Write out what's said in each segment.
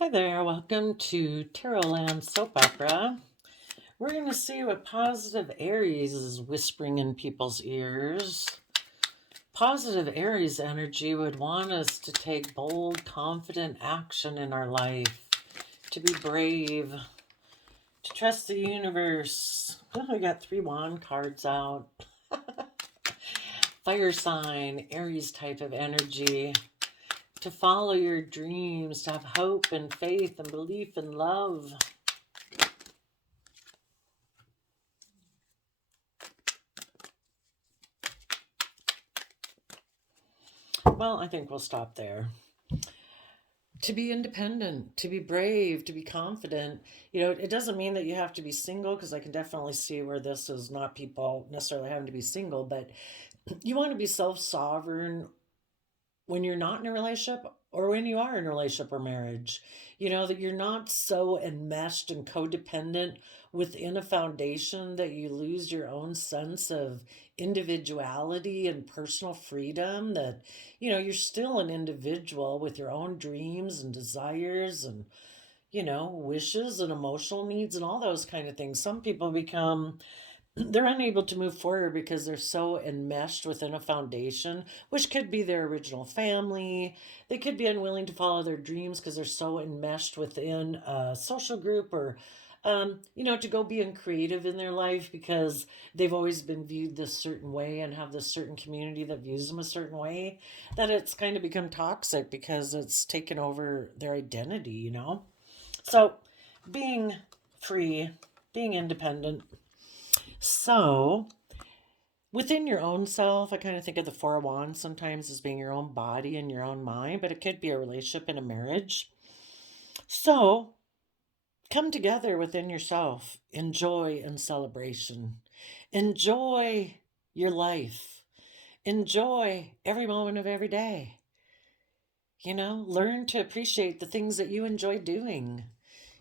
Hi there, welcome to Tarot Land Soap Opera. We're going to see what positive Aries is whispering in people's ears. Positive Aries energy would want us to take bold, confident action in our life, to be brave, to trust the universe. Oh, we got 3 wand cards out. Fire sign, Aries type of energy. To follow your dreams, to have hope and faith and belief and love. Well, I think we'll stop there. To be independent, to be brave, to be confident. It doesn't mean that you have to be single, because I can definitely see where this is not people necessarily having to be single, but you want to be self-sovereign when you're not in a relationship or when you are in a relationship or marriage. That you're not so enmeshed and codependent within a foundation that you lose your own sense of individuality and personal freedom, that you're still an individual with your own dreams and desires and wishes and emotional needs and all those kind of things. Some people become they're unable to move forward because they're so enmeshed within a foundation, which could be their original family. They could be unwilling to follow their dreams because they're so enmeshed within a social group, or to go being creative in their life because they've always been viewed this certain way and have this certain community that views them a certain way, that it's kind of become toxic because it's taken over their identity. So being free, being independent. So, within your own self, I kind of think of the Four of Wands sometimes as being your own body and your own mind, but it could be a relationship and a marriage. So, come together within yourself in joy and celebration. Enjoy your life. Enjoy every moment of every day. Learn to appreciate the things that you enjoy doing.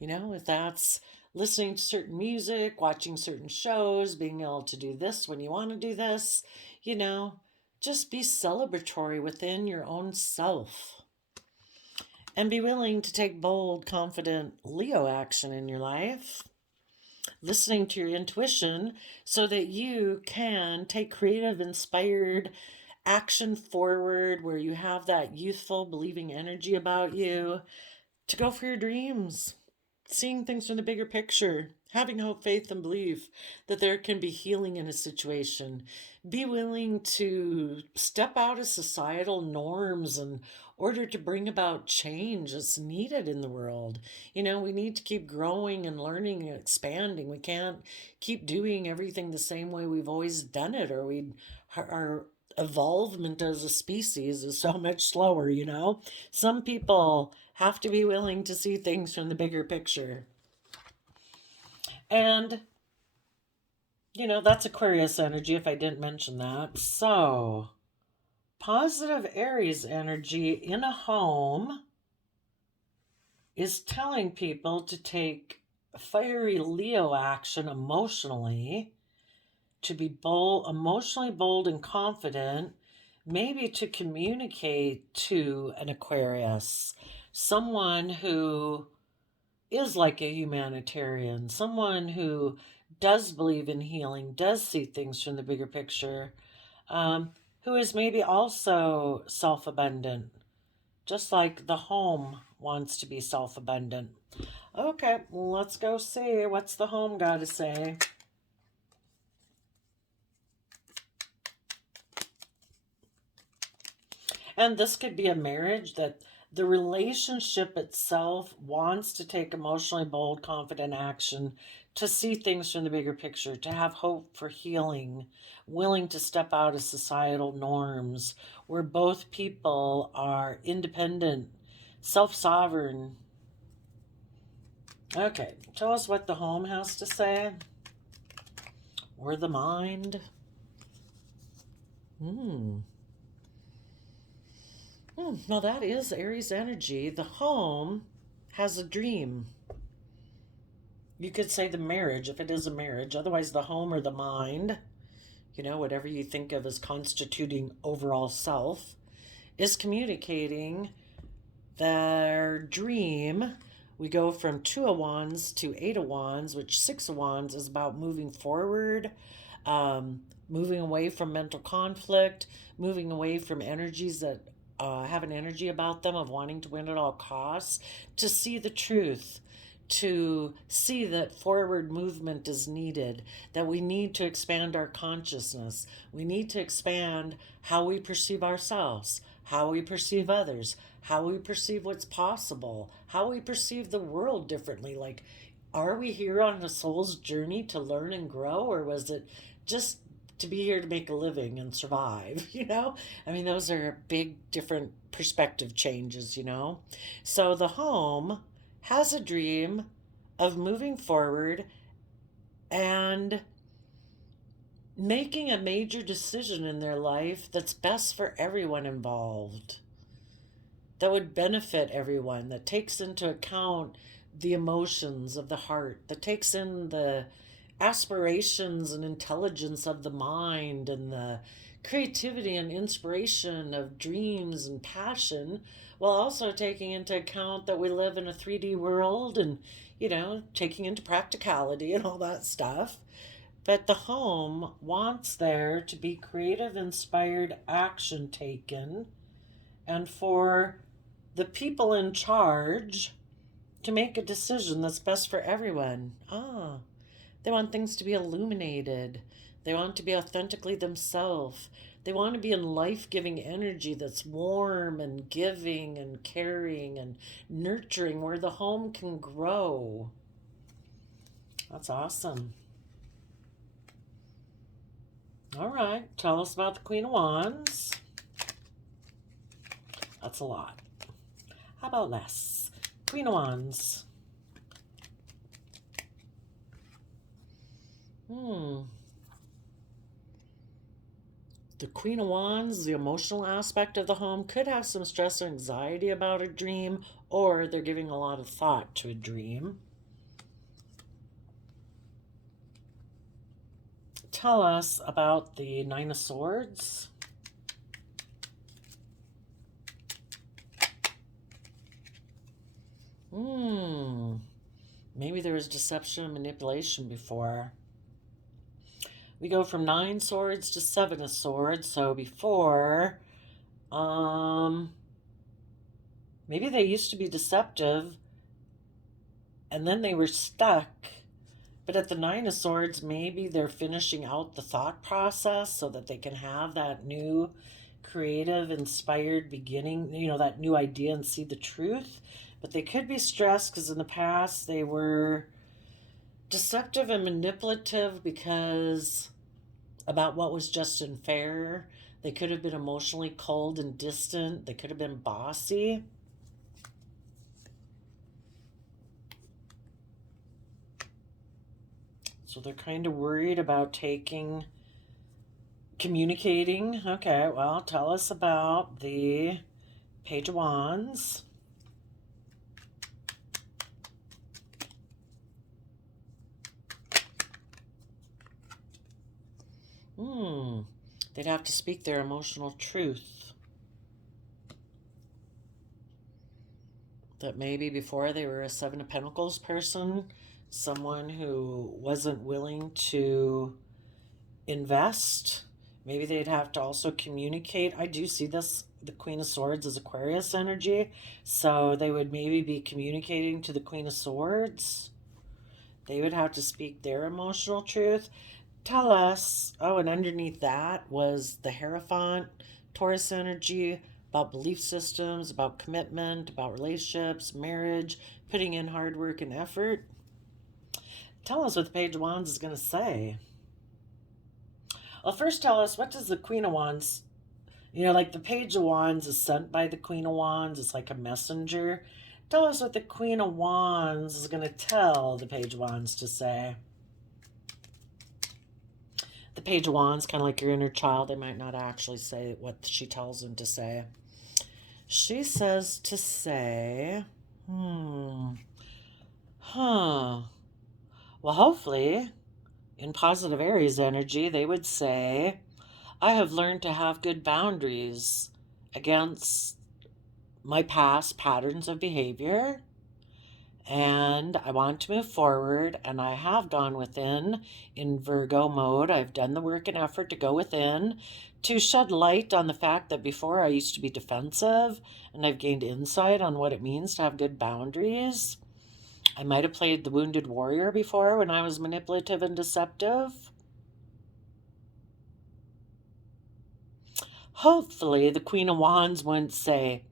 If that's listening to certain music, watching certain shows, being able to do this when you want to do this, you know, just be celebratory within your own self and be willing to take bold, confident Leo action in your life. Listening to your intuition so that you can take creative, inspired action forward where you have that youthful, believing energy about you to go for your dreams. Seeing things from the bigger picture, having hope, faith, and belief that there can be healing in a situation. Be willing to step out of societal norms in order to bring about change that's needed in the world. We need to keep growing and learning and expanding. We can't keep doing everything the same way we've always done it, or our evolvement as a species is so much slower. Some people have to be willing to see things from the bigger picture. And, that's Aquarius energy, if I didn't mention that. So, positive Aries energy in a home is telling people to take fiery Leo action emotionally, to be bold, emotionally bold and confident, maybe to communicate to an Aquarius, someone who is like a humanitarian, someone who does believe in healing, does see things from the bigger picture, who is maybe also self abundant, just like the home wants to be self abundant. Okay, let's go see what's the home got to say. And this could be a marriage that the relationship itself wants to take emotionally bold, confident action, to see things from the bigger picture, to have hope for healing, willing to step out of societal norms, where both people are independent, self sovereign. Okay, tell us what the home has to say, or the mind. Well, that is Aries energy. The home has a dream. You could say the marriage, if it is a marriage. Otherwise, the home or the mind, whatever you think of as constituting overall self, is communicating their dream, we go from 2 of Wands to 8 of Wands, which 6 of Wands is about moving forward, moving away from mental conflict, moving away from energies that have an energy about them of wanting to win at all costs, to see the truth, to see that forward movement is needed, that we need to expand our consciousness. We need to expand how we perceive ourselves, how we perceive others, how we perceive what's possible, how we perceive the world differently. Like, are we here on a soul's journey to learn and grow, or was it just to be here to make a living and survive? I mean, those are big, different perspective changes. So the home has a dream of moving forward and making a major decision in their life that's best for everyone involved, that would benefit everyone, that takes into account the emotions of the heart, that takes in the aspirations and intelligence of the mind, and the creativity and inspiration of dreams and passion, while also taking into account that we live in a 3D world, and taking into practicality and all that stuff. But the home wants there to be creative, inspired action taken, and for the people in charge to make a decision that's best for everyone. They want things to be illuminated. They want to be authentically themselves. They want to be in life-giving energy that's warm and giving and caring and nurturing, where the home can grow. That's awesome. All right, tell us about the Queen of Wands. That's a lot. How about less? Queen of Wands. The Queen of Wands, the emotional aspect of the home, could have some stress or anxiety about a dream, or they're giving a lot of thought to a dream. Tell us about the Nine of Swords. Maybe there was deception and manipulation before. We go from 9 swords to 7 of swords. So before, maybe they used to be deceptive and then they were stuck. But at the 9 of swords, maybe they're finishing out the thought process so that they can have that new creative, inspired beginning, that new idea, and see the truth. But they could be stressed because in the past they were deceptive and manipulative because about what was just and fair. They could have been emotionally cold and distant. They could have been bossy. So they're kind of worried about communicating. Okay, well, tell us about the Page of Wands. They'd have to speak their emotional truth. That maybe before they were a 7 of Pentacles person, someone who wasn't willing to invest. Maybe they'd have to also communicate. I do see this, the Queen of Swords is Aquarius energy. So they would maybe be communicating to the Queen of Swords. They would have to speak their emotional truth. Tell us. Oh, and underneath that was the Hierophant, Taurus energy, about belief systems, about commitment, about relationships, marriage, putting in hard work and effort. Tell us what the Page of Wands is going to say. Well, first tell us, what does the Queen of Wands, like the Page of Wands is sent by the Queen of Wands. It's like a messenger. Tell us what the Queen of Wands is going to tell the Page of Wands to say. The Page of Wands, kind of like your inner child, they might not actually say what she tells them to say. She says to say, Well, hopefully, in positive Aries energy, they would say, I have learned to have good boundaries against my past patterns of behavior, and I want to move forward, and I have gone within in Virgo mode. I've done the work and effort to go within to shed light on the fact that before I used to be defensive, and I've gained insight on what it means to have good boundaries. I might have played the wounded warrior before when I was manipulative and deceptive. Hopefully, the Queen of Wands wouldn't say,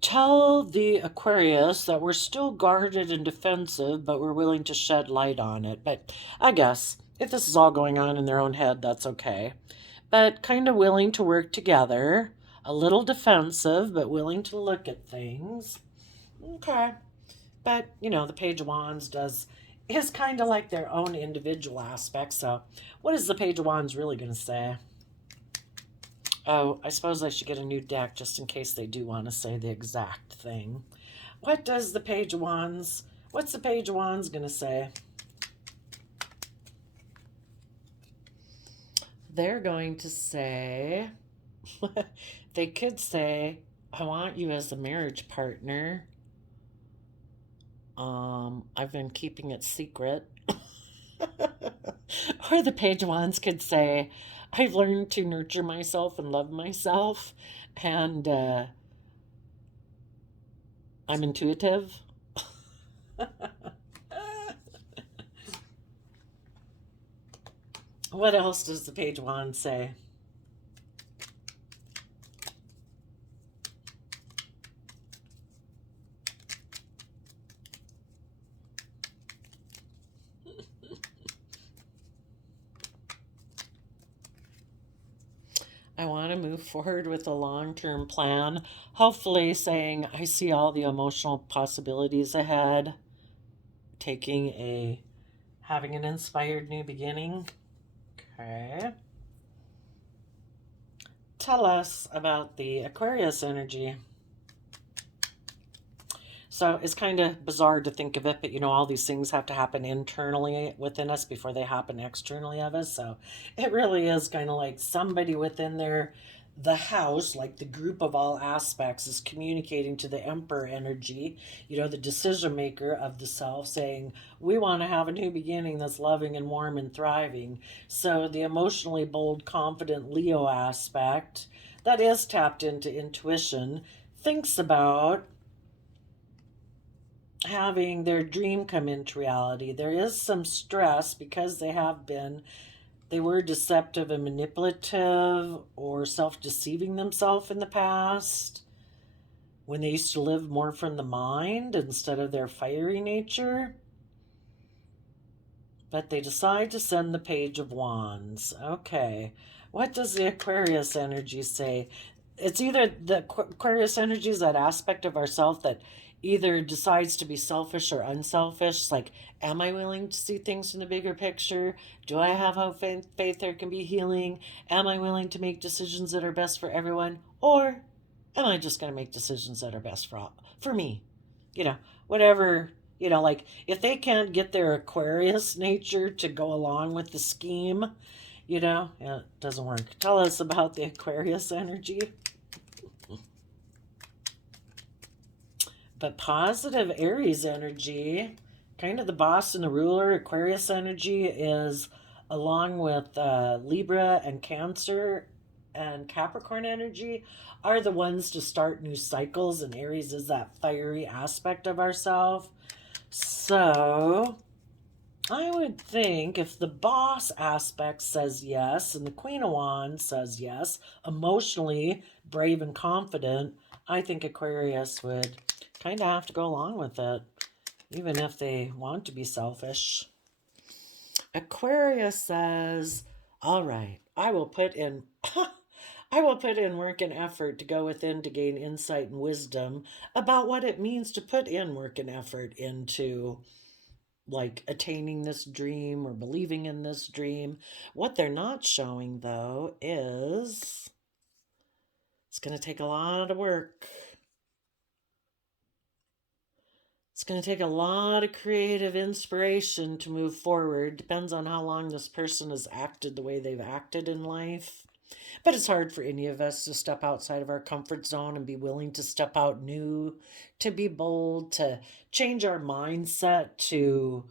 tell the Aquarius that we're still guarded and defensive, but we're willing to shed light on it. But I guess if this is all going on in their own head, that's okay. But kind of willing to work together, a little defensive, but willing to look at things. Okay. But, the Page of Wands is kind of like their own individual aspect. So, what is the Page of Wands really going to say? Oh, I suppose I should get a new deck just in case they do want to say the exact thing. What does the Page of Wands, what's the Page of Wands going to say? They're going to say, they could say, I want you as a marriage partner. I've been keeping it secret. Or the Page of Wands could say, I've learned to nurture myself and love myself, and I'm intuitive. What else does the Page of Wands say? I want to move forward with a long-term plan, hopefully saying I see all the emotional possibilities ahead, having an inspired new beginning. Okay. Tell us about the Aquarius energy. So it's kind of bizarre to think of it, but all these things have to happen internally within us before they happen externally of us. So it really is kind of like somebody within the house, like the group of all aspects, is communicating to the Emperor energy, the decision maker of the self, saying, we want to have a new beginning that's loving and warm and thriving. So the emotionally bold, confident Leo aspect that is tapped into intuition thinks about having their dream come into reality. There is some stress because they were deceptive and manipulative or self-deceiving themselves in the past when they used to live more from the mind instead of their fiery nature. But they decide to send the Page of Wands. Okay. What does the Aquarius energy say? It's either the Aquarius energy is that aspect of ourself that either decides to be selfish or unselfish. Like, am I willing to see things from the bigger picture? Do I have hope, faith there can be healing? Am I willing to make decisions that are best for everyone? Or am I just going to make decisions that are best for me? Whatever, like if they can't get their Aquarius nature to go along with the scheme, it doesn't work. Tell us about the Aquarius energy. But positive Aries energy, kind of the boss and the ruler, Aquarius energy is along with Libra and Cancer and Capricorn energy are the ones to start new cycles, and Aries is that fiery aspect of ourself. So I would think if the boss aspect says yes and the Queen of Wands says yes, emotionally brave and confident, I think Aquarius would kind of have to go along with it, even if they want to be selfish. Aquarius says, all right, I will put in I will put in work and effort to go within to gain insight and wisdom about what it means to put in work and effort into like attaining this dream or believing in this dream. What they're not showing though is it's going to take a lot of work. It's going to take a lot of creative inspiration to move forward. Depends on how long this person has acted the way they've acted in life. But it's hard for any of us to step outside of our comfort zone and be willing to step out new, to be bold, to change our mindset to,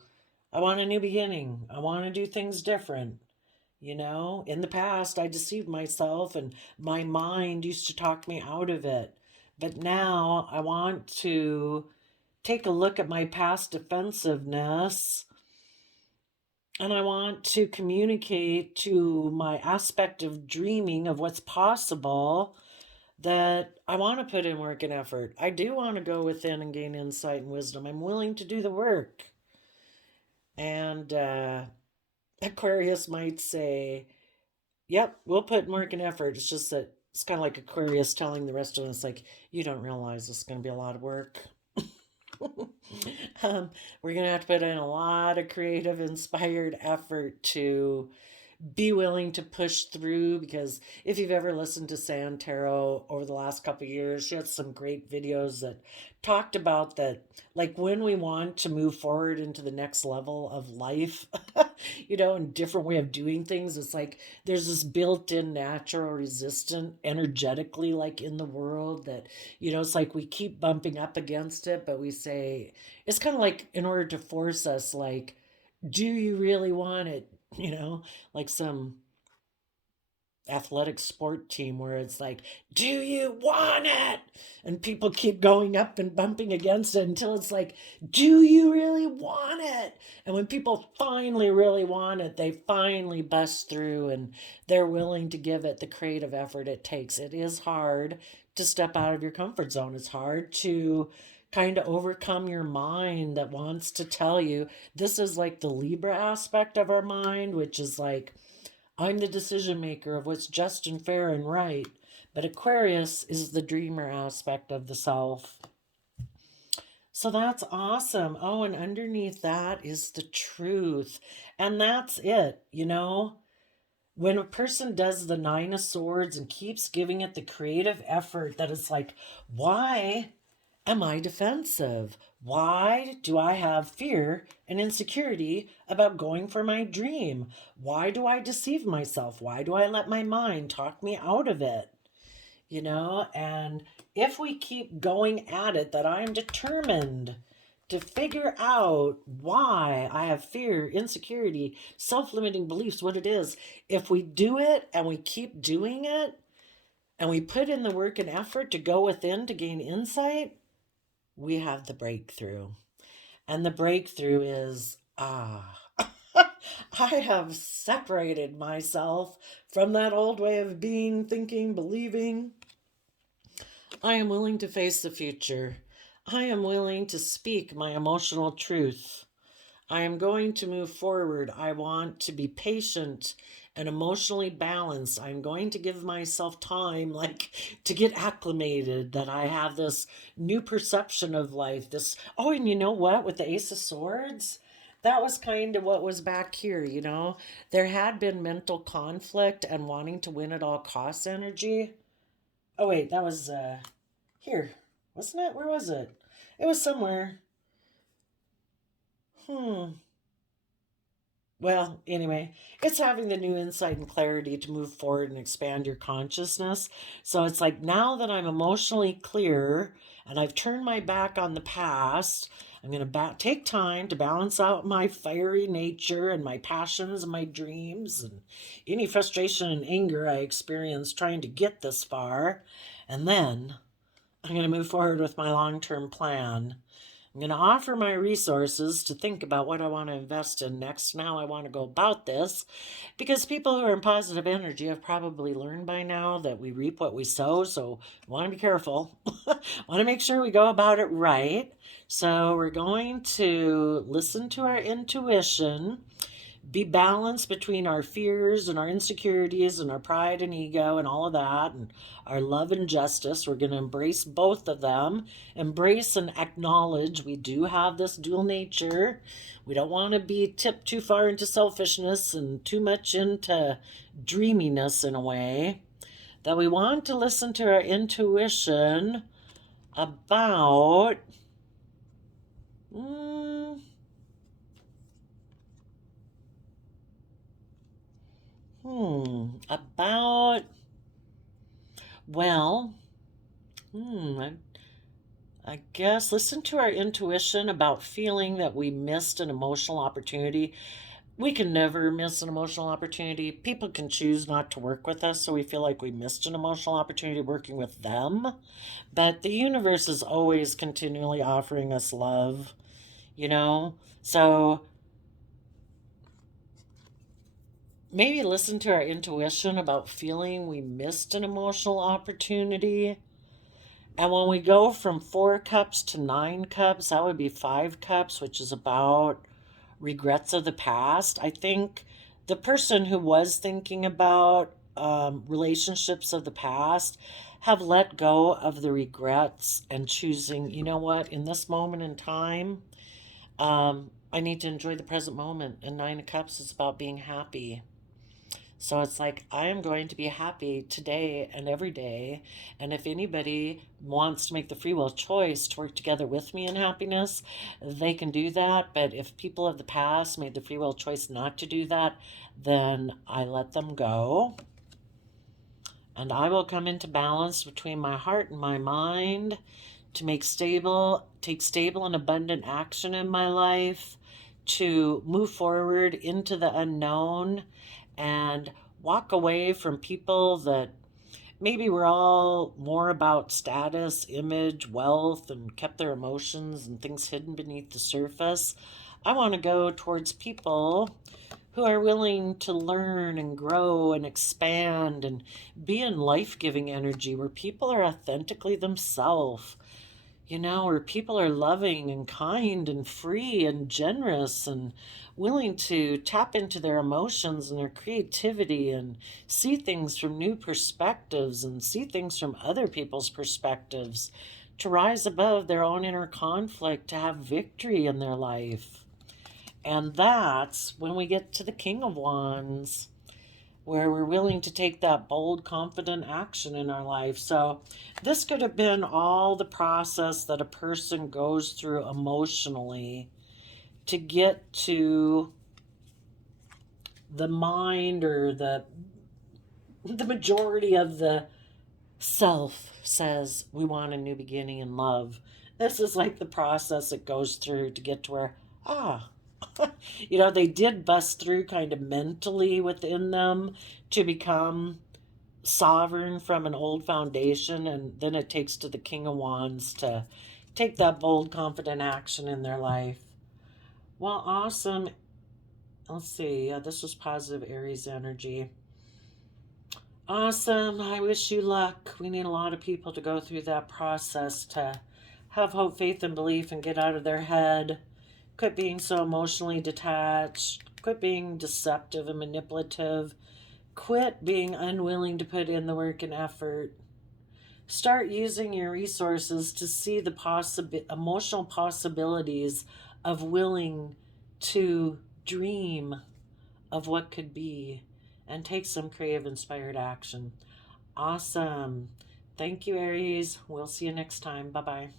I want a new beginning. I want to do things different. In the past, I deceived myself and my mind used to talk me out of it. But now I want to take a look at my past defensiveness and I want to communicate to my aspect of dreaming of what's possible that I want to put in work and effort. I do want to go within and gain insight and wisdom. I'm willing to do the work. And Aquarius might say, yep, we'll put in work and effort. It's just that it's kind of like Aquarius telling the rest of us, like, you don't realize this is going to be a lot of work. We're going to have to put in a lot of creative, inspired effort to be willing to push through, because if you've ever listened to San Tarot over the last couple of years, she had some great videos that talked about that, like when we want to move forward into the next level of life, and different way of doing things, it's like there's this built-in natural resistance energetically, like in the world, that it's like we keep bumping up against it, but we say it's kind of like, in order to force us, like, do you really want it? Like some athletic sport team where it's like, do you want it? And people keep going up and bumping against it until it's like, do you really want it? And when people finally really want it, they finally bust through and they're willing to give it the creative effort it takes. It is hard to step out of your comfort zone. It's hard to kind of overcome your mind that wants to tell you, this is like the Libra aspect of our mind, which is like, I'm the decision maker of what's just and fair and right. But Aquarius is the dreamer aspect of the self. So that's awesome. Oh, and underneath that is the truth. And that's it, When a person does the Nine of Swords and keeps giving it the creative effort, that it's like, why am I defensive? Why do I have fear and insecurity about going for my dream? Why do I deceive myself? Why do I let my mind talk me out of it? And if we keep going at it, that I am determined to figure out why I have fear, insecurity, self limiting beliefs, what it is. If we do it and we keep doing it and we put in the work and effort to go within to gain insight, we have the breakthrough. And the breakthrough is, I have separated myself from that old way of being, thinking, believing. I am willing to face the future. I am willing to speak my emotional truth. I am going to move forward. I want to be patient and emotionally balanced. I'm going to give myself time, like, to get acclimated, that I have this new perception of life. Oh, and you know what? With the Ace of Swords, that was kind of what was back here, There had been mental conflict and wanting to win at all costs energy. Oh, wait, that was here, wasn't it? Where was it? It was somewhere. Hmm. Well, anyway, it's having the new insight and clarity to move forward and expand your consciousness. So it's like, now that I'm emotionally clear and I've turned my back on the past, I'm going to take time to balance out my fiery nature and my passions and my dreams and any frustration and anger I experience trying to get this far. And then I'm going to move forward with my long-term plan. I'm going to offer my resources to think about what I want to invest in next and how I want to go about this, because people who are in positive energy have probably learned by now that we reap what we sow, so we want to be careful. Want to make sure we go about it right. So we're going to listen to our intuition, be balanced between our fears and our insecurities and our pride and ego and all of that, and our love and justice. We're going to embrace both of them, embrace and acknowledge we do have this dual nature. We don't want to be tipped too far into selfishness and too much into dreaminess, in a way. That we want to listen to our intuition about about guess listen to our intuition about feeling that we missed an emotional opportunity. We can never miss an emotional opportunity. People can choose not to work with us, so we feel like we missed an emotional opportunity working with them. But the universe is always continually offering us love, you know? So maybe listen to our intuition about feeling we missed an emotional opportunity. And when we go from 4 cups to 9 cups, that would be 5 cups, which is about regrets of the past. I think the person who was thinking about relationships of the past have let go of the regrets and choosing, you know what, in this moment in time, I need to enjoy the present moment. And 9 cups is about being happy. So it's like, I am going to be happy today and every day. And if anybody wants to make the free will choice to work together with me in happiness, they can do that. But if people of the past made the free will choice not to do that, then I let them go. And I will come into balance between my heart and my mind to take stable and abundant action in my life, to move forward into the unknown and walk away from people that maybe were all more about status, image, wealth, and kept their emotions and things hidden beneath the surface. I want to go towards people who are willing to learn and grow and expand and be in life giving energy where people are authentically themselves, where people are loving and kind and free and generous and willing to tap into their emotions and their creativity and see things from new perspectives and see things from other people's perspectives, to rise above their own inner conflict, to have victory in their life. And that's when we get to the King of Wands, where we're willing to take that bold, confident action in our life. So this could have been all the process that a person goes through emotionally to get to the mind, or the majority of the self says we want a new beginning in love. This is like the process it goes through to get to where, they did bust through kind of mentally within them to become sovereign from an old foundation, and then it takes to the King of Wands to take that bold, confident action in their life. Well, awesome. Let's see. This was positive Aries energy. Awesome. I wish you luck. We need a lot of people to go through that process to have hope, faith, and belief and get out of their head. Quit being so emotionally detached. Quit being deceptive and manipulative. Quit being unwilling to put in the work and effort. Start using your resources to see the emotional possibilities of willing to dream of what could be and take some creative, inspired action. Awesome. Thank you, Aries. We'll see you next time. Bye-bye.